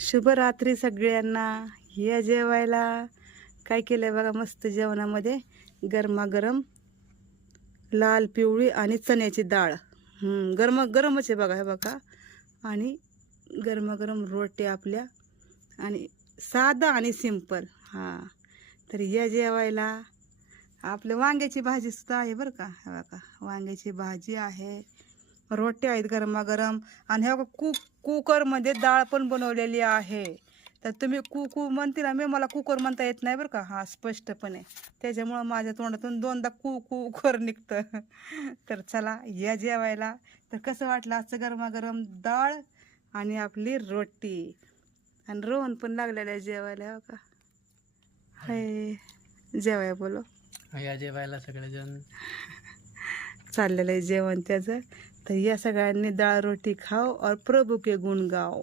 शुभरात्री सगळ्यांना. या जेवायला काय केलंय बघा, मस्त जेवणामध्ये गरमागरम लाल पिवळी आणि चण्याची डाळ. गरमच आहे बघा, हे बघा. आणि गरमागरम रोटी आपल्या, आणि साधा आणि सिंपल. तर या जेवायला आपलं वांग्याची भाजी सुद्धा आहे बरं का. हे बघा, वांग्याची भाजी आहे, रोट्या आहेत गरमागरम, आणि हे बघा कुकरमध्ये डाळ पण बनवलेली आहे. तर तुम्ही कू म्हणतील, मला कुकर म्हणता येत नाही बरं का, स्पष्टपणे. त्याच्यामुळं माझ्या तोंडातून दोनदा कुकर निघतं. तर चला या जेवायला. तर कसं वाटलं आजचं गरमागरम डाळ आणि आपली रोटी, आणि रोहन पण लागलेलं आहे जेवायला. हो का, हाय जेवाय बोलो. या जेवायला सगळेजण चाललेलं आहे जेवण त्याचं. तर या सगळ्यांनी डाळ रोटी खाओ और प्रभू के गुण गाओ.